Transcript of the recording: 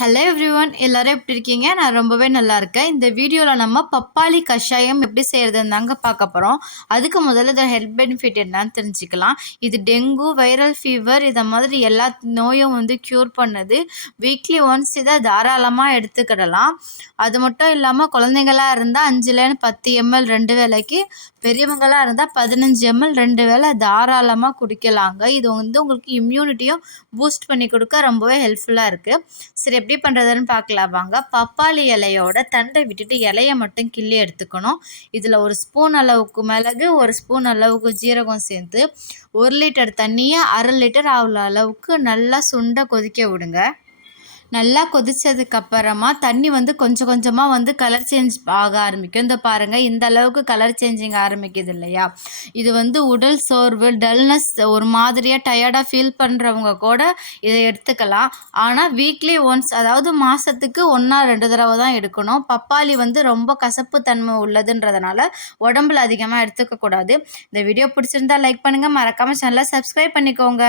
Hello every one எல்லோரும் எப்படி இருக்கீங்க? நான் ரொம்பவே நல்லா இருக்கேன். இந்த வீடியோவில் நம்ம பப்பாளி கஷாயம் எப்படி செய்கிறதுன்னு தாங்க பார்க்க போகிறோம் அதுக்கு முதல்ல இதோட ஹெல்த் பெனிஃபிட் என்னன்னு தெரிஞ்சுக்கலாம். இது டெங்கு வைரல் ஃபீவர் இதை மாதிரி எல்லா நோயும் வந்து க்யூர் பண்ணுது. வீக்லி ஒன்ஸ் இதை தாராளமாக எடுத்துக்கிடலாம். அது மட்டும் இல்லாமல் குழந்தைங்களாக இருந்தால் அஞ்சுலேருந்து பத்து எம்எல் ரெண்டு வேலைக்கு பெரியவங்களாக இருந்தால் பதினஞ்சு எம்எல் ரெண்டு வேளை தாராளமாக குடிக்கலாங்க. இது வந்து உங்களுக்கு இம்யூனிட்டியும் பூஸ்ட் பண்ணி கொடுக்க ரொம்பவே ஹெல்ப்ஃபுல்லாக இருக்குது சரி எப்படி பண்ணுறதுன்னு பார்க்கலாம். வாங்க. பப்பாளி இலையோட தண்டை விட்டுட்டு இலையை மட்டும் கிள்ளி எடுத்துக்கணும். இதில் ஒரு ஸ்பூன் அளவுக்கு மிளகு ஒரு ஸ்பூன் அளவுக்கு ஜீரகம் சேர்த்து ஒரு லிட்டர் தண்ணியை அரை லிட்டர் அவ்வளோ அளவுக்கு நல்லா சுண்ட கொதிக்க விடுங்க. நல்லா கொதிச்சதுக்கு அப்புறமா தண்ணி வந்து கொஞ்சம் கொஞ்சமாக வந்து கலர் சேஞ்ச் ஆக ஆரம்பிக்கும். இந்த பாருங்கள் இந்த அளவுக்கு கலர் சேஞ்சிங் ஆரம்பிக்குது இல்லையா? இது வந்து உடல் சோர்வு டல்னஸ் ஒரு மாதிரியாக டயர்டாக ஃபீல் பண்ணுறவங்க கூட இதை எடுத்துக்கலாம். ஆனால் வீக்லி ஒன்ஸ் அதாவது மாதத்துக்கு ஒன்றா ரெண்டு தடவை தான் எடுக்கணும். பப்பாளி வந்து ரொம்ப கசப்பு தன்மை உள்ளதுன்றதுனால உடம்புல அதிகமாக எடுத்துக்கக்கூடாது இந்த வீடியோ பிடிச்சிருந்தா லைக் பண்ணுங்கள் மறக்காமல் சேனலை சப்ஸ்கிரைப் பண்ணிக்கோங்க.